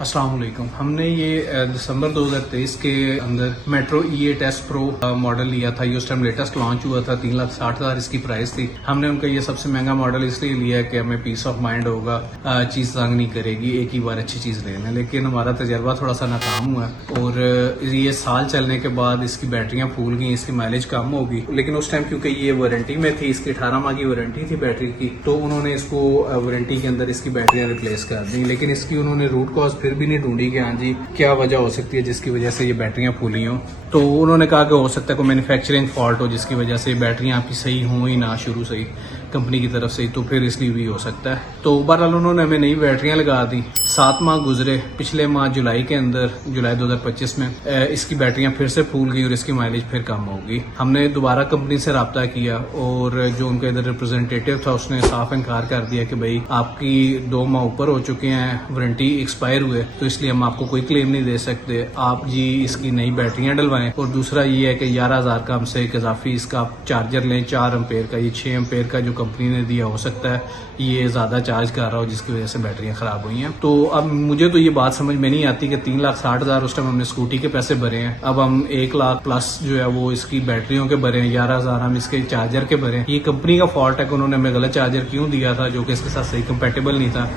अस्सलाम वालेकुम। हमने ये दिसंबर 2023 के अंदर metro E8 S pro model लिया था। ये उस टाइम लेटेस्ट लॉन्च हुआ था। 3,60,000 इसकी प्राइस थी। हमने उनका ये सबसे महंगा मॉडल इसलिए लिया कि हमें पीस ऑफ माइंड होगा, चीज़ तंग नहीं करेगी, एक ही बार अच्छी चीज़ लेना। लेकिन हमारा तजर्बा थोड़ा सा नाकाम हुआ और ये साल चलने के बाद इसकी बैटरियाँ फूल गई, इसकी माइलेज कम होगी। लेकिन उस टाइम क्योंकि ये वारंटी में थी, इसकी 18 माह की वारंटी थी बैटरी की, तो उन्होंने इसको वारंटी के अंदर इसकी बैटरियाँ रिप्लेस कर दी। लेकिन इसकी उन्होंने रूट कॉज फिर भी नहीं ढूंढी कि हाँ जी क्या वजह हो सकती है जिसकी वजह से ये बैटरियां फूली हों। तो उन्होंने कहा कि हो सकता है कोई मैन्युफैक्चरिंग फॉल्ट हो जिसकी वजह से बैटरियां आपकी सही हों ही ना शुरू से ही कंपनी की तरफ से, तो फिर इसलिए भी हो सकता है। तो बहरहाल उन्होंने हमें नई बैटरियां लगा दी। 7 माह गुजरे, पिछले माह जुलाई के अंदर, जुलाई 2025 में इसकी बैटरियां फिर से फूल गई और इसकी माइलेज फिर कम होगी। हमने दोबारा कंपनी से रब्ता किया और जो उनका इधर रिप्रेजेंटेटिव था उसने साफ इनकार कर दिया कि भाई आपकी 2 माह ऊपर हो चुके हैं, वारंटी एक्सपायर हुए, तो इसलिए हम आपको कोई क्लेम नहीं दे सकते। आप जी इसकी नई बैटरियां डलवाएं। और दूसरा ये है कि 11,000 का हमसे एक इजाफी इसका चार्जर लें 4 एम्पेयर का। ये 6 एम्पेयर का जो कंपनी ने दिया, हो सकता है ये ज्यादा चार्ज कर रहा हो जिसकी वजह से बैटरियां खराब हुई हैं। तो अब मुझे तो ये बात समझ में नहीं आती कि 3,60,000 उस टाइम हमने स्कूटी के पैसे भरे हैं, अब हम 1 लाख प्लस जो है वो इसकी बैटरियों के भरे हैं, 11,000 हम इसके चार्जर के भरे हैं। ये कंपनी का फॉल्ट है कि उन्होंने हमें गलत चार्जर क्यों दिया था जो कि इसके साथ सही कंपेटेबल नहीं था,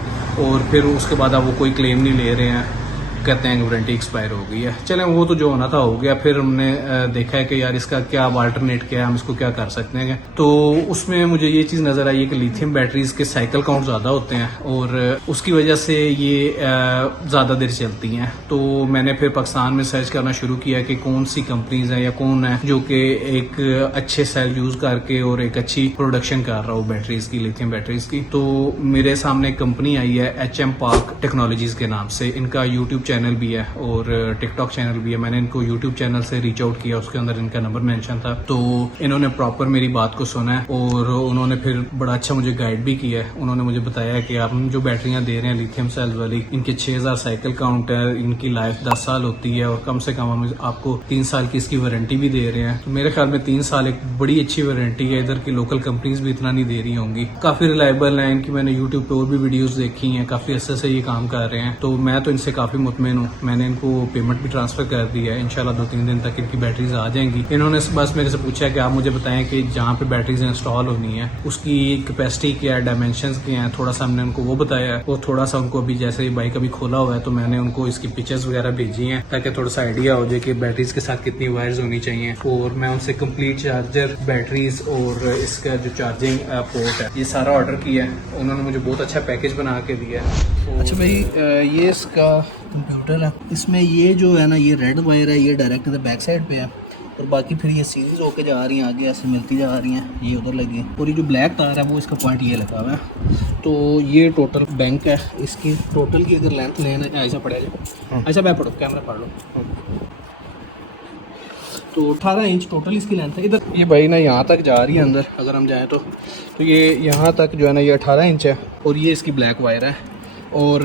और फिर उसके बाद अब वो कोई क्लेम नहीं ले रहे हैं, कहते हैं कि वारंटी एक्सपायर हो गई है। चलें वो तो जो होना था हो गया। फिर हमने देखा है कि यार इसका क्या अल्टरनेट क्या है, हम इसको क्या कर सकते हैं। तो उसमें मुझे ये चीज़ नज़र आई है कि लिथियम बैटरीज के साइकिल काउंट ज़्यादा होते हैं और उसकी वजह से ये ज़्यादा देर चलती हैं। तो मैंने फिर पाकिस्तान में सर्च करना शुरू किया कि कौन सी कंपनीज हैं या कौन है जो कि एक अच्छे सेल यूज़ करके और एक अच्छी प्रोडक्शन कर रहा हो बैटरीज की, लिथियम बैटरीज की। तो मेरे सामने एक कंपनी आई है HM पार्क टेक्नोलॉजीज के नाम से। इनका यूट्यूब चैनल भी है और टिकटॉक चैनल भी है। मैंने इनको यूट्यूब चैनल से रीच आउट किया, उसके अंदर इनका नंबर मेंशन था। तो इन्होंने प्रॉपर मेरी बात को सुना है और उन्होंने फिर बड़ा अच्छा मुझे गाइड भी किया है। उन्होंने मुझे बताया कि आप जो बैटरियां दे रहे हैं लिथियम सेल वाली, इनके 6,000 साइकिल काउंट है, इनकी लाइफ 10 साल होती है और कम से कम हम आपको 3 साल की इसकी वारंटी भी दे रहे हैं। तो मेरे ख्याल में 3 साल एक बड़ी अच्छी वारंटी है। इधर की लोकल कंपनीज भी इतना नहीं दे रही होंगी, काफी रिलायबल है। इनकी मैंने यूट्यूब पे और भी वीडियोज देखी हैं, काफी अच्छे से ये काम कर रहे हैं। तो मैं तो इनसे काफी मुतमिन हूँ। मैंने इनको पेमेंट भी ट्रांसफर कर दिया है। इंशाल्लाह 2-3 दिन तक इनकी बैटरीज आ जाएंगी। इन्होंने बस मेरे से पूछा कि आप मुझे बताएं कि जहाँ पे बैटरीज इंस्टॉल होनी है उसकी कैपेसिटी क्या है, डायमेंशंस क्या हैं। थोड़ा सा हमने उनको वो बताया है और थोड़ा सा उनको अभी जैसे बाइक अभी खोला हुआ है तो मैंने उनको इसकी पिक्चर्स वगैरह भेजी हैं ताकि थोड़ा सा आइडिया हो जाए कि बैटरीज के साथ कितनी वायर्स होनी चाहिए। और मैं उनसे कंप्लीट चार्जर, बैटरीज और इसका जो चार्जिंग पोर्ट है ये सारा ऑर्डर किया है। उन्होंने मुझे बहुत अच्छा पैकेज बना के दिया है। अच्छा भाई, ये इसका कंप्यूटर है। इसमें ये जो है ना, ये रेड वायर है, ये डायरेक्ट इधर बैक साइड पे है और बाकी फिर ये सीरीज होके जा रही हैं आगे, ऐसे मिलती जा रही हैं, ये उधर लगी है। और ये जो ब्लैक तार है वो इसका पॉइंट ये लगा हुआ है। तो ये टोटल बैंक है इसकी। टोटल की अगर लेंथ लेना ऐसा पड़ेगा। अच्छा मैं पढ़ो, कैमरा पढ़ लो। तो 18 इंच टोटल इसकी लेंथ है। इधर ये भाई ना यहाँ तक जा रही है अंदर, अगर हम जाएँ तो ये यहाँ तक जो है ना ये 18 इंच है और ये इसकी ब्लैक वायर है। और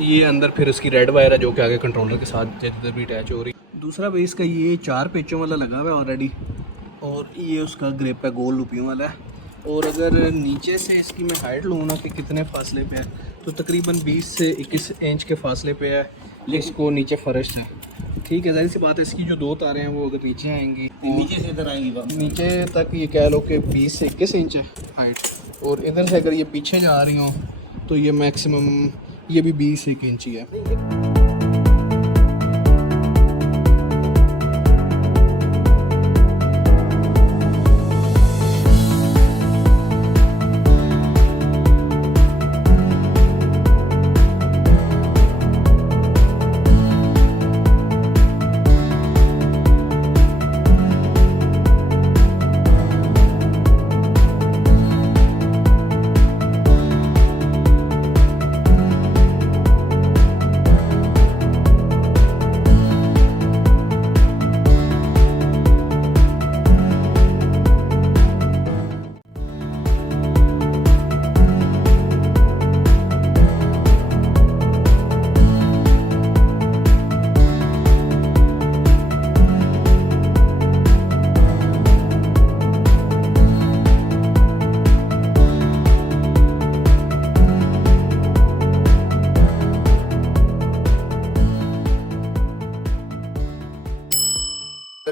ये अंदर फिर उसकी रेड वायर है जो कि आगे कंट्रोलर के साथ जिधर भी अटैच हो रही। दूसरा भाई इसका ये 4 पेचों वाला लगा हुआ है ऑलरेडी और ये उसका ग्रिप है, गोल लुपियों वाला है। और अगर नीचे से इसकी मैं हाइट लूँ ना कि कितने फासले पे है, तो तकरीबन 20 से 21 इंच के फासले पे है। इसको नीचे फर्श है, ठीक है। जाहिर सी बात है इसकी जो 2 तारें हैं वो अगर नीचे आएंगी, नीचे से इधर आएंगी, नीचे तक ये कह लो कि 20 से 21 इंच है हाइट। और इधर से अगर ये पीछे जा रही हो तो ये मैक्सिमम ये भी 20 इंच ही है।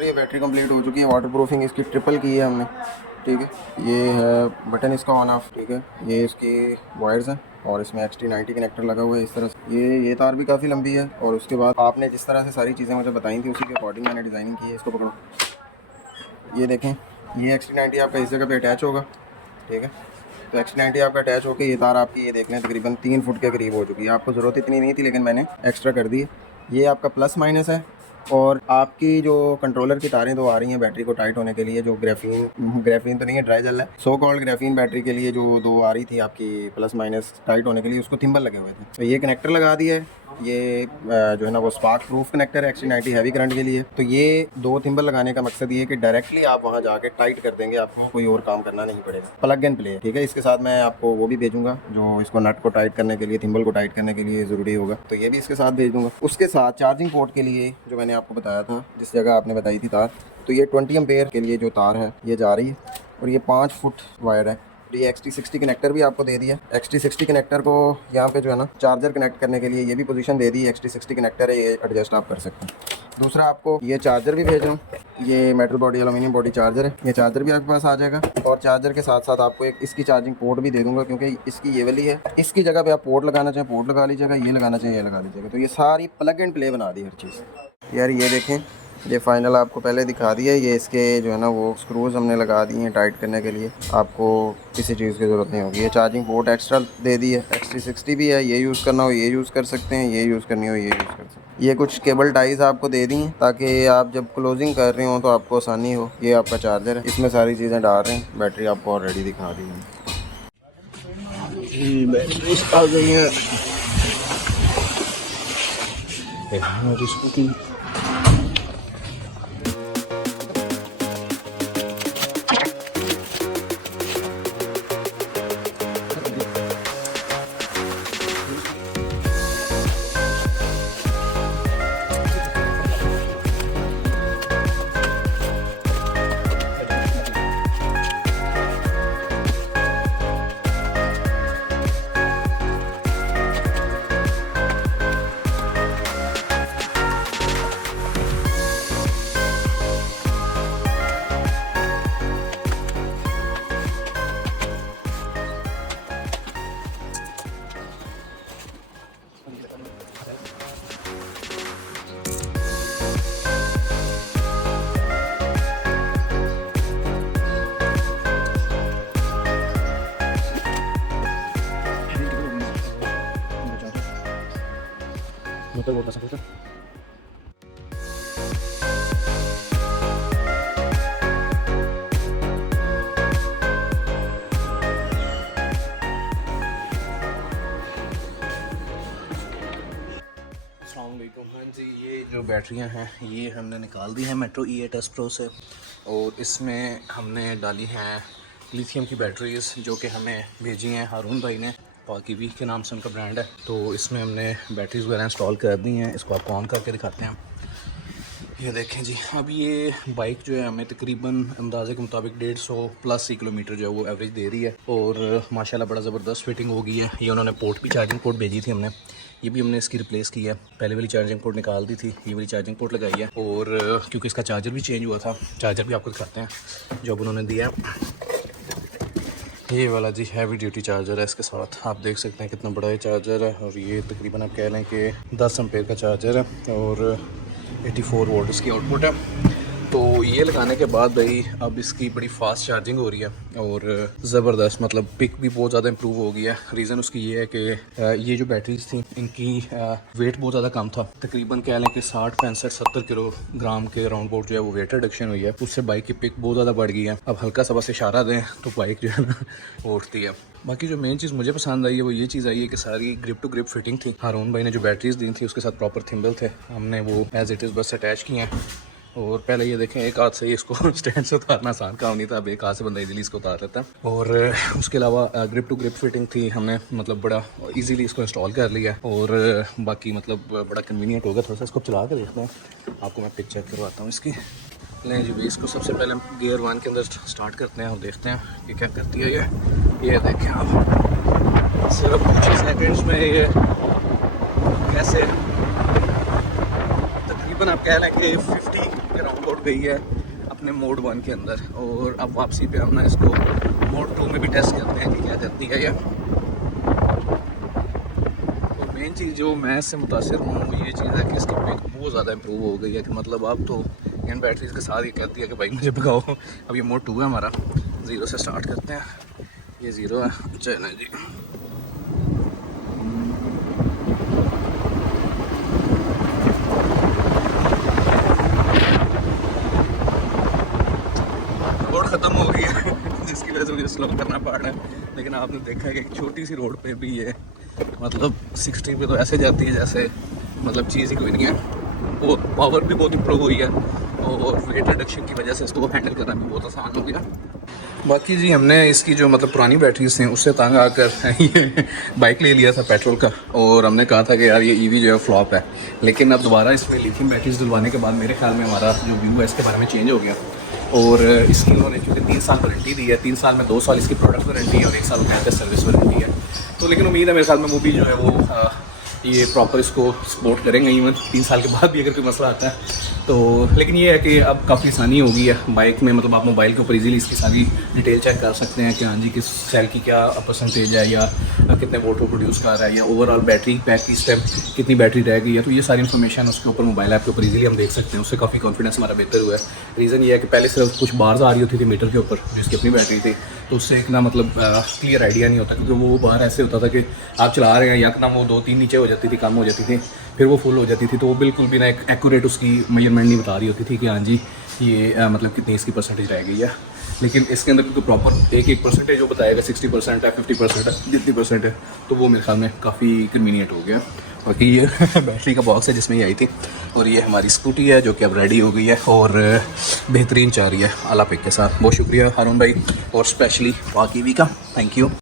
ये बैटरी कंप्लीट हो चुकी है। वाटर प्रूफिंग इसकी ट्रिपल की है हमने, ठीक है। ये है बटन इसका ऑन ऑफ, ठीक है। ये इसकी वायर्स हैं और इसमें XT90 कनेक्टर लगा हुआ है इस तरह से। ये तार भी काफ़ी लंबी है। और उसके बाद आपने जिस तरह से सारी चीज़ें मुझे बताई थी उसी के अकॉर्डिंग मैंने डिज़ाइनिंग की है। इसको पकड़ो, ये देखें, ये XT90 आपका इस जगह पे अटैच होगा, ठीक है। तो XT90 आपका अटैच होकर ये तार आपकी, ये देख लें, तकरीबन 3 फुट के करीब हो चुकी है। आपको ज़रूरत इतनी नहीं थी लेकिन मैंने एक्स्ट्रा कर दी है। ये आपका प्लस माइनस है। और आपकी जो कंट्रोलर की तारें दो आ रही हैं बैटरी को टाइट होने के लिए, जो ग्राफीन तो नहीं है, ड्राई जेल है, सो कॉल्ड ग्राफीन बैटरी के लिए जो दो आ रही थी आपकी प्लस माइनस टाइट होने के लिए, उसको थिम्बल लगे हुए थे। तो ये कनेक्टर लगा दिया है। ये जो है ना वो स्पार्क प्रूफ कनेक्टर है XT90 हैवी करंट के लिए। तो ये दो थिम्बल लगाने का मकसद ये है कि डायरेक्टली आप वहाँ जाके टाइट कर देंगे, आपको कोई और काम करना नहीं पड़ेगा। प्लग एंड प्ले, ठीक है। इसके साथ मैं आपको वो भी भेजूंगा जो इसको नट को टाइट करने के लिए, थिम्बल को टाइट करने के लिए ज़रूरी होगा, तो ये भी इसके साथ भेज दूंगा। उसके साथ चार्जिंग पोर्ट के लिए जो मैंने आपको बताया था, जिस जगह आपने बताई थी तार, तो ये 20 एम्पेयर के लिए जो तार है ये जा रही है और ये 5 फुट वायर है। ये XT60 कनेक्टर भी आपको दे दिया। XT60 कनेक्टर को यहाँ पे जो है ना चार्जर कनेक्ट करने के लिए ये भी पोजीशन दे दी। XT60 कनेक्टर है, ये एडजस्ट आप कर सकते हैं। दूसरा आपको ये चार्जर भी भेज रहा हूँ। ये metal body aluminium body charger है। ये चार्जर भी आपके पास आ जाएगा और चार्जर के साथ साथ आपको एक इसकी चार्जिंग पोर्ट भी दे दूंगा, क्योंकि इसकी ये वाली है। इसकी जगह पे आप पोर्ट लगाना चाहें पोर्ट लगा लीजिएगा, ये लगाना चाहिए ये लगा लीजिएगा। तो ये सारी प्लग एंड प्ले बना दी हर चीज़। यार ये देखें, ये फाइनल आपको पहले दिखा दिया। ये इसके जो है ना वो स्क्रूज हमने लगा दिए हैं टाइट करने के लिए, आपको किसी चीज़ की ज़रूरत नहीं होगी। ये चार्जिंग पोर्ट एक्स्ट्रा दे दी है। XT60 भी है, ये यूज़ करना हो ये यूज़ कर सकते हैं, ये यूज़ करनी हो ये यूज़ कर सकते हैं। ये कुछ केबल टाइज आपको दे दी हैं ताकि आप जब क्लोजिंग कर रहे हो तो आपको आसानी हो। ये आपका चार्जर है, इसमें सारी चीज़ें डाल रहे हैं। बैटरी आपको ऑलरेडी दिखा दी है। बैटरी आ गई है। मोटर बोल सकते हैं। हाँ जी, ये जो बैटरियां हैं ये हमने निकाल दी हैं मेट्रो E8 S Pro से, और इसमें हमने डाली हैं लिथियम की बैटरीज़ जो कि हमें भेजी हैं हारून भाई ने, पाकीवी के नाम से उनका ब्रांड है। तो इसमें हमने बैटरीज़ वगैरह इंस्टॉल कर दी हैं। इसको आपको ऑन करके दिखाते हैं। ये देखें जी, अब ये बाइक जो है हमें तकरीबन अंदाजे के मुताबिक 150 प्लस ही किलोमीटर जो है वो एवरेज दे रही है, और माशाल्लाह बड़ा ज़बरदस्त फिटिंग हो गई है। ये उन्होंने पोर्ट भी, चार्जिंग पोर्ट भेजी थी हमने, ये भी हमने इसकी रिप्लेस की है। पहले वाली चार्जिंग पोर्ट निकाल दी थी, ये वाली चार्जिंग पोर्ट लगाई है। और क्योंकि इसका चार्जर भी चेंज हुआ था, चार्जर भी आपको दिखाते हैं जो अब उन्होंने दिया। ये वाला जी हैवी ड्यूटी चार्जर है, इसके साथ आप देख सकते हैं कितना बड़ा ये चार्जर है। और ये तकरीबन आप कह लें कि 10 एम्पेयर का चार्जर है और 84 वोल्ट इसकी आउटपुट है। तो ये लगाने के बाद भाई अब इसकी बड़ी फास्ट चार्जिंग हो रही है और ज़बरदस्त, मतलब पिक भी बहुत ज़्यादा इंप्रूव हो गया है। रीज़न उसकी ये है कि ये जो बैटरीज थी इनकी वेट बहुत ज़्यादा कम था, तकरीबन कह लें कि 60, 65, 70 किलोग्राम के राउंड बोर्ड जो है वो वेट रिडक्शन हुई है। उससे बाइक की पिक बहुत ज़्यादा बढ़ गई है। अब हल्का सा बस इशारा दें तो बाइक जो है ना वो उठती है। बाकी जो मेन चीज़ मुझे पसंद आई है वो ये चीज़ आई है कि सारी ग्रिप टू ग्रिप फिटिंग थी। हारून भाई ने जो बैटरीज दी थी उसके साथ प्रॉपर थिम्बल थे, हमने वो एज इट इज़ बस अटैच किए हैं। और पहले ये देखें एक हाथ से ही इसको स्टैंड से उतारना आसान काम नहीं था, अब एक हाथ से बंदा इजीली इसको उतार लेता है। और उसके अलावा ग्रिप टू ग्रिप फिटिंग थी, हमने मतलब बड़ा इजीली इसको इंस्टॉल कर लिया और बाकी मतलब बड़ा कन्वीनियंट हो गया। थोड़ा सा इसको चला कर देखते हैं, आपको मैं पिक चेक करवाता हूँ इसकी। लें जी भाई, इसको सबसे पहले हम गियर 1 के अंदर स्टार्ट करते हैं और देखते हैं ये क्या करती है। ये देखें आप, सिर्फ कुछ ही सेकेंड्स में ये कैसे तकरीबन आप कह लें कि 50 के राउंड आउट गई है अपने मोड 1 के अंदर, और अब वापसी पे हम ना इसको मोड 2 में भी टेस्ट करते हैं कि क्या करती है ये। तो मेन चीज़ जो मैं इससे मुतासिर हूँ वो ये चीज़ है कि इसकी पिक बहुत ज़्यादा इम्प्रूव हो गई है, कि मतलब अब तो इन बैटरीज के साथ ये कहती है कि भाई मुझे भगाओ। अब ये मोड 2 है हमारा, 0 से स्टार्ट करते हैं। ये 0 है, चलो जी। रोड ख़त्म हो गई है जिसकी वजह से मुझे स्लो करना पड़ रहा है, लेकिन आपने देखा है कि एक छोटी सी रोड पे भी ये मतलब 60 पे तो ऐसे जाती है जैसे मतलब चीज़ ही कोई नहीं है। वो पावर भी बहुत इम्प्रूव हुई है और वेट रिडक्शन की वजह से इसको हैंडल करना भी बहुत आसान हो गया। बाकी जी हमने इसकी जो मतलब पुरानी बैटरीज थी उससे तंग आकर ये बाइक ले लिया था पेट्रोल का, और हमने कहा था कि यार ये ईवी जो है फ्लॉप है, लेकिन अब दोबारा इसमें लिथियम बैटरीज डलवाने के बाद मेरे ख्याल में हमारा जो व्यू है इसके बारे में चेंज हो गया। और इसकी उन्होंने चूँकि 3 साल वारंटी दी है, 3 साल में 2 साल इसकी प्रोडक्ट वारंटी है और 1 साल कहते सर्विस वारंटी है। तो लेकिन उम्मीद है मेरे ख्याल में वो भी जो है वो ये प्रॉपर इसको सपोर्ट करेंगे इवन 3 साल के बाद भी अगर कोई मसला आता है तो। लेकिन ये है कि अब काफ़ी आसानी हो गई है बाइक में, मतलब आप मोबाइल के ऊपर इजीली इसकी सारी डिटेल चेक कर सकते हैं कि हाँ जी किस सेल की क्या परसेंटेज है, या कितने वोट वो प्रोड्यूस कर रहा है, या ओवरऑल बैटरी पैक की स्टेप कितनी बैटरी रह गई है। तो ये सारी इन्फॉर्मेशन उसके ऊपर मोबाइल ऐप के ऊपर इजीली हम देख सकते हैं। उससे काफ़ी कॉन्फिडेंस हमारा बेहतर हुआ है। रीज़न ये है कि पहले सिर्फ कुछ बार्स आ रही होती थी मीटर के ऊपर जिसकी अपनी बैटरी थी, तो उससे एक ना मतलब क्लियर आइडिया नहीं होता, क्योंकि वो बाहर ऐसे होता था कि आप चला रहे हैं या ना वो 2-3 नीचे हो जाती थी, कम हो जाती थी, फिर वो फुल हो जाती थी, तो वो बिल्कुल भी ना एक एक्यूरेट उसकी मेजरमेंट नहीं बता रही होती थी कि हाँ जी ये मतलब कितनी इसकी परसेंटेज रह गई है। लेकिन इसके अंदर क्योंकि प्रॉपर एक परसेंटेज जो बताएगा 60% है, 50% है, जितनी परसेंट है, तो वो मेरे ख्याल में काफ़ी कन्वीनियंट हो गया। बाकी ये बैटरी का बॉक्स है जिसमें ये आई थी, और ये हमारी स्कूटी है जो कि अब रेडी हो गई है और बेहतरीन जा रही है आला पिक के साथ। बहुत शुक्रिया हारून भाई और स्पेशली वाकीवी का, थैंक यू।